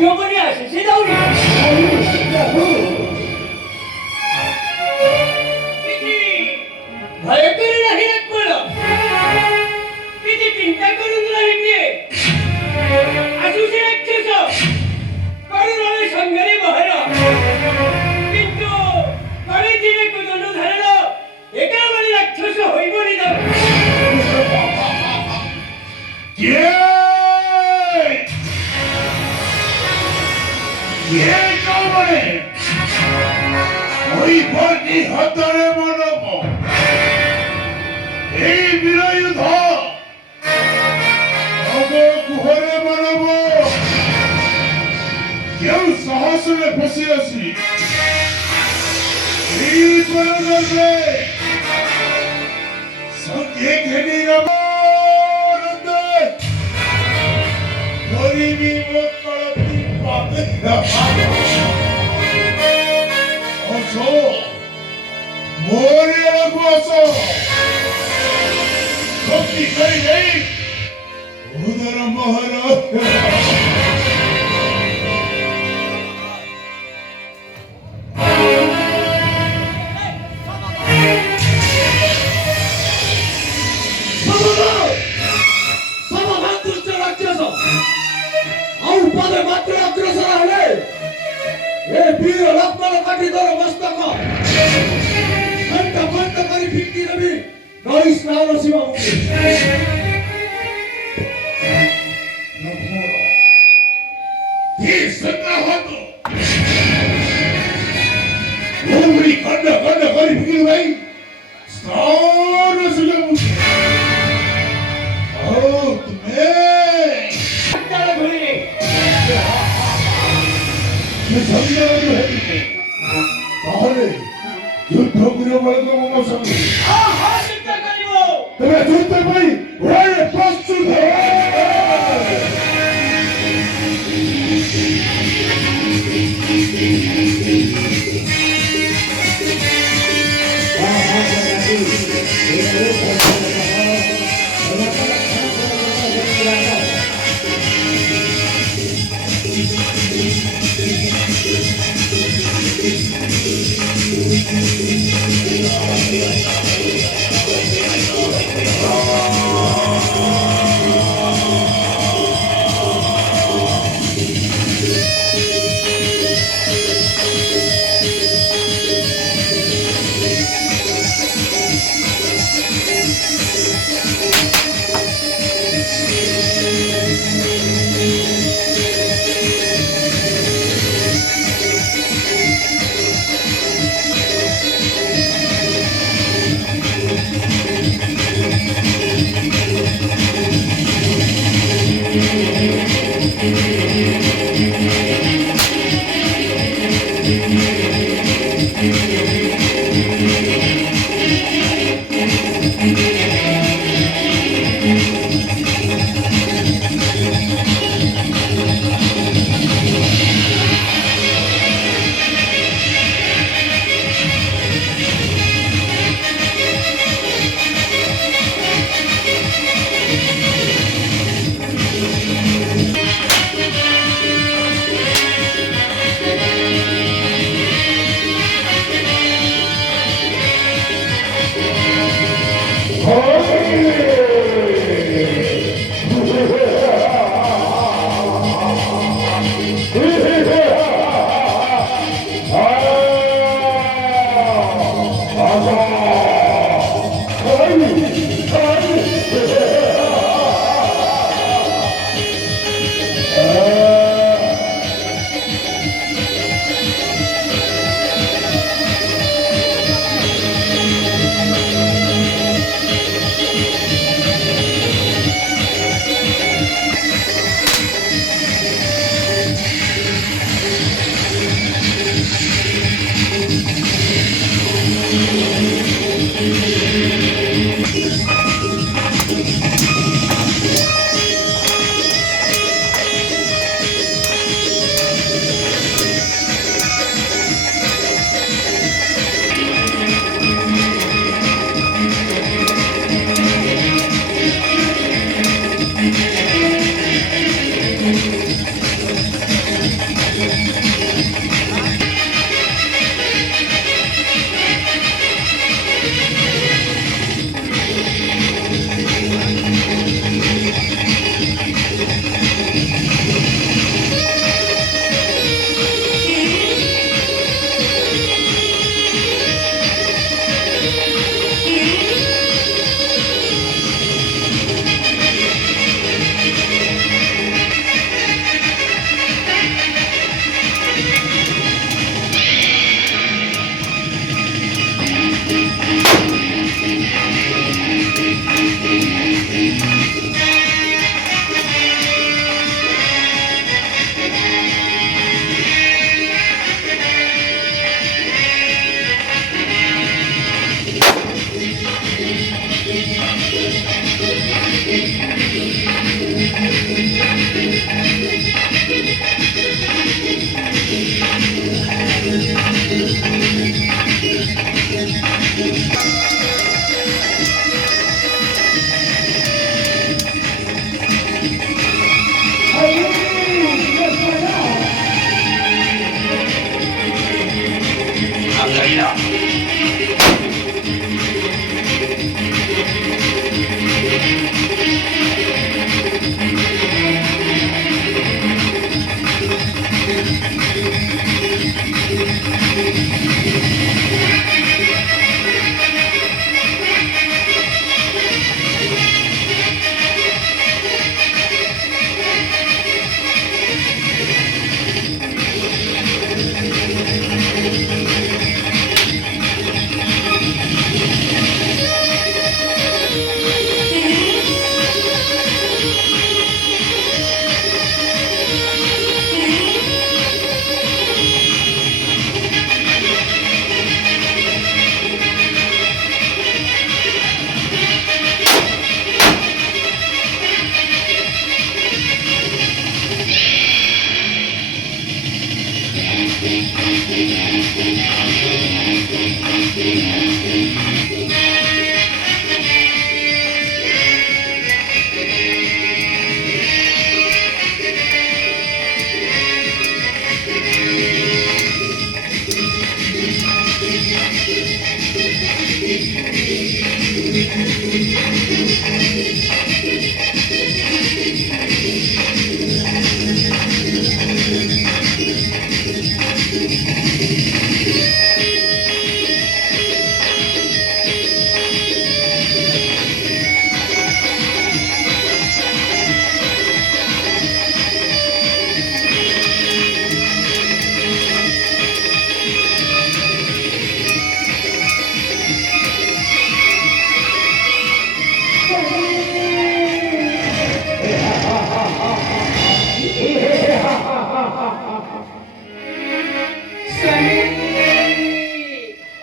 भाग्यवरी अशी जाऊन भयकरी नाही पण किती चिंता करून राहिली असूशी राक्षस करून आले संघरी बहर किंतु कळीतीने कुदून धरलं एका वेळी राक्षस होईबोली ওই ভর্তি হাতরে মনব এই বিরয়ুধ অগ গুহরে মনব কেউ সাহসরে ফসি আসি এই পরদরে সঙ্গে ঘেনি রব গরিবি মকলতি পাবে मोरे रघुवंशो भक्ति करी गई उधर महाराज समाधान दुष्ट राक्षस और पद मात्र अग्रसर आले हे वीर लक्ष्मण काठीधर मस्तक घंट करी फिरती रवी नई स्नान शिवा ये सत्ता होतो ओमरी खंड करी फिर भाई स्नान शिवा ओ तुम्हें चला घोड़ी ये संग्राम है তাহলে যুদ্ধ করে বলতো মম সঙ্গে আহা চিন্তা করিব তবে যুদ্ধ পাই ঘোড়ায় প্রস্তুত হও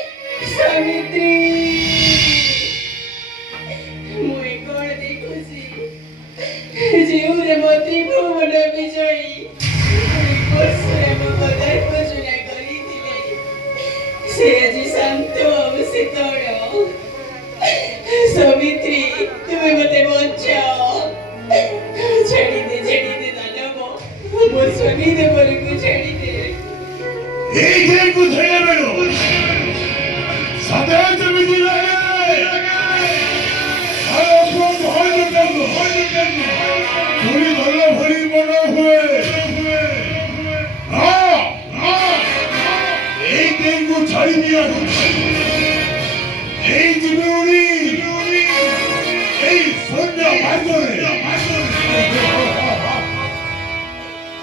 सावित्री मुई कोण देखुची जीवरे मोती भुवन विजयी ବର୍ଷରେ ମୁଁ ବଜାର ଖୋଜଣା କରିଥିଲି ସେ ଆଜି ଶାନ୍ତ ଆଉ ଶୀତଳ ସାବିତ୍ରୀ ତୁମେ ମୋତେ ବଞ୍ଚାଅ ଛାଡ଼ିଦେ ଦାନବ ମୋ ସ୍ୱାମୀ ଦେବରକୁ ଛାଡ଼ିଦେ এই দেখু ধরে বেরো সাদা জমিদি লাগে আর কোন হয় না পুরি ধরলে ভরি মনে হুয়ে এই দেখু ছাড়ি দিয়া এই জীবনী এই সন্ধ্যা ভাজরে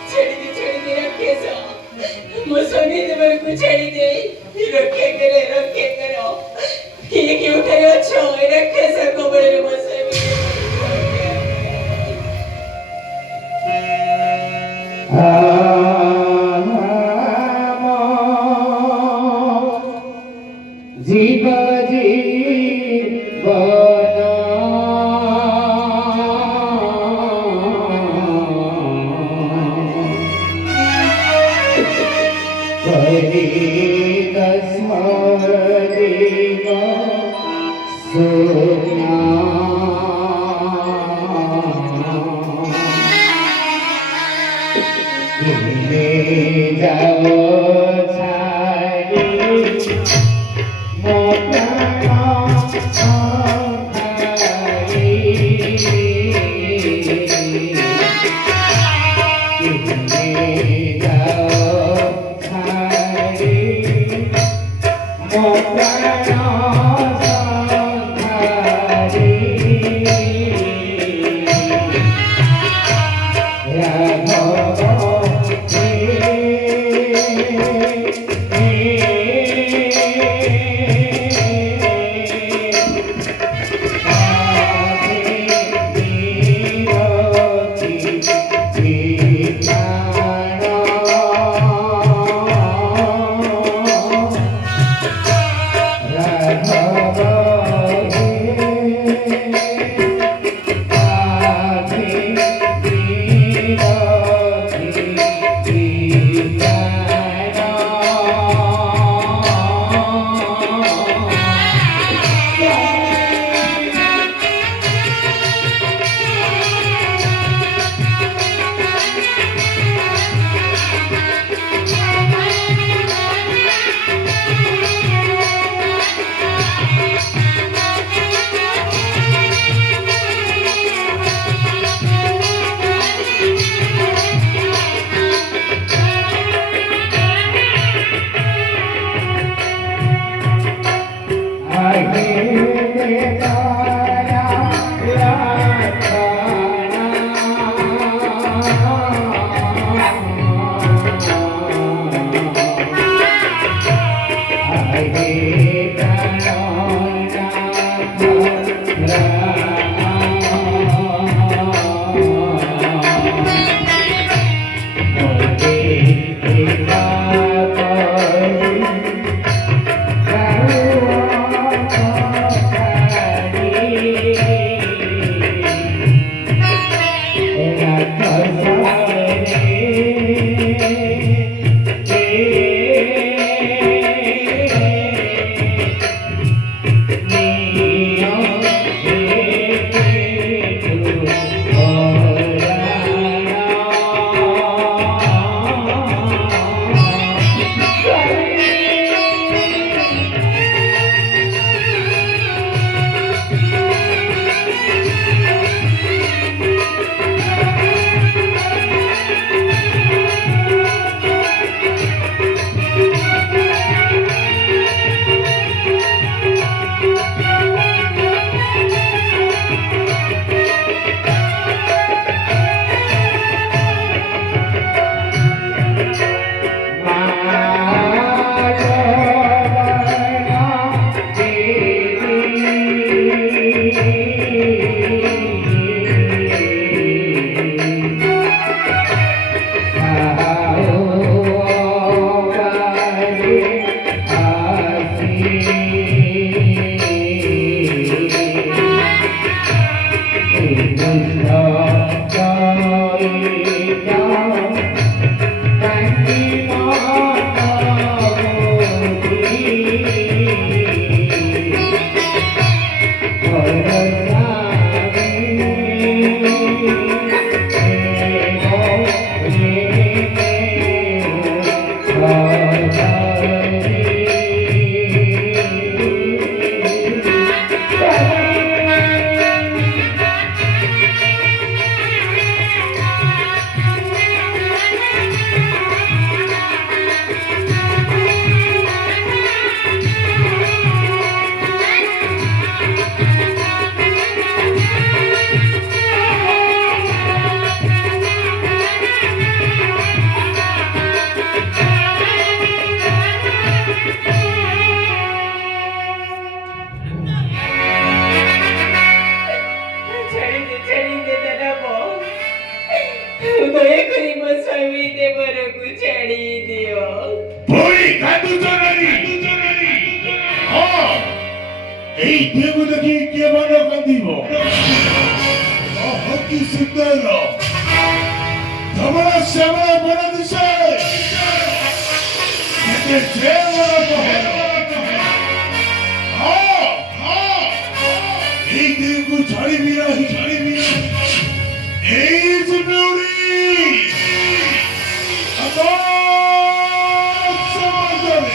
ଛାଡ଼ିଦେ ରାକେଶ ମୋ ସ୍ୱାମୀ ଦେବରକୁ ଛାଡ଼ିଦେ ରକ୍ଷା କର କିଏ କେଉଁଠାରେ ଅଛ ରାକେଶ କବଳରେ ମୋ ସ୍ୱାମୀ জীব জীবন করি স্মরিব সোনা যাও ছাড়ি ଦୟାକରି ମୋ ସ୍ୱାମୀ ଦେବରକୁ ଛାଡ଼ି ଦିଅ। ଭଉଣୀ କାନ୍ଦୁଛ ନାରୀ? ହଁ, ଏଇ ଝିଅକୁ ଦେଖି କିଏ ମନ କାନ୍ଦିବ? ଅତି ସୁନ୍ଦର ଧବଳ ଶ୍ୟାମଳ ବନ ଦିଶେ କେତେ ଯେ ମନ କହେ। এই দিনକୁ ଛାଡ଼ିବି ନାହିଁ ଏଇ ଜିମିଉଡ଼ି ସମାଜରେ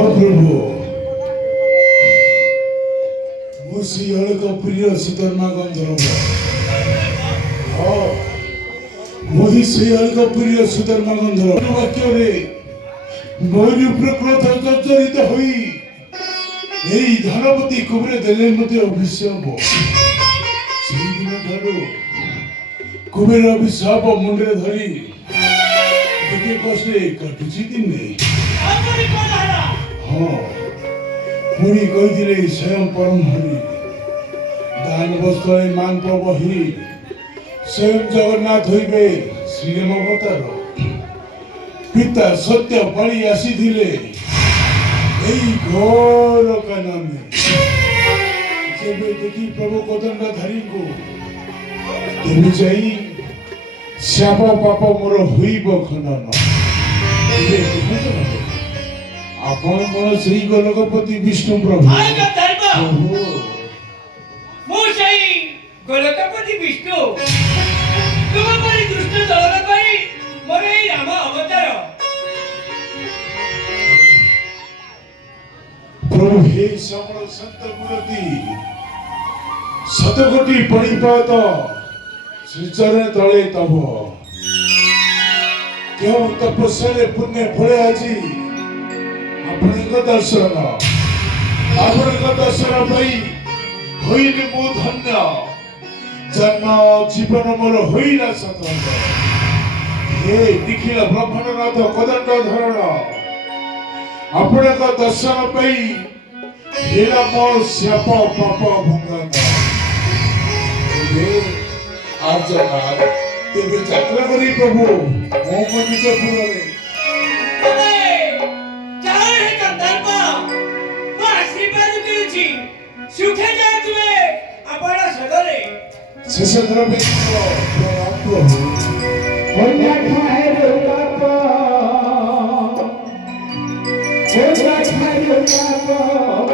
प्रभु मुसिहळको प्रिय सुतर्मा गन्धर्व मोहि सिहळको प्रिय सुतर्मा गन्धर्व वाक्यरे मोहि प्रकृत जर्जरित होई एई धनपति कुबरे देले मते अभिशाप सेई दिन ठाडू कुबेर अभिशाप मुंडे धरी दुखे कष्टे काटुची दिने पुरी कहिदिले स्वयं परम हरि दान बस्त्र मान प्रवही स्वयं जगन्नाथ होइबे श्रीराम अवतार पिता सत्य बळी आसीथिले एई घोर कानने जेबे देखि प्रभु कोदंड धारी को तेमि जाई श्याप पाप मोर होइब खनन आपण कोन श्री गोलकपति विष्णु प्रभु ଗୋଲକପତି ବିଷ୍ଣୁ ତୁମ ପରି ଦୁଷ୍ଟ ଦଳନ ପାଇଁ ମୋର ଏଇ ରାମ ଅବତାର। प्रभु हे श्यामल संत मूर्ति शतकोटी परिपात श्रीचरण तले तब क्यों तपस्या पुण्य फले आज आपणक दर्शन पाई होइली मु धन्य जन्म जीवन मोर होइला सतरंग हे निखिल ब्रह्मांडनाथ कदंड धरण आपणक दर्शन पाई हेला मो श्याप पाप भंगन आज तेरे यात्रा करी प्रभु मो निज पुरे ଚାଲ ହେ କର୍ତ୍ତବ୍ୟ ମୁଁ ଆଶୀର୍ବାଦ କରୁଛି ସୁଖେ ଯାଅ ତୁମେ ଆପଣ ସଦରେ। शेष द्रव्य प्रणाम प्रभु होया खायो बाप होया खायो बाप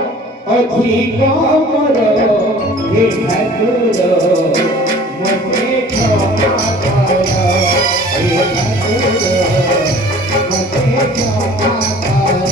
अधिक मोर हे ठाकुर मते क्षमा कर हे ठाकुर मते क्षमा कर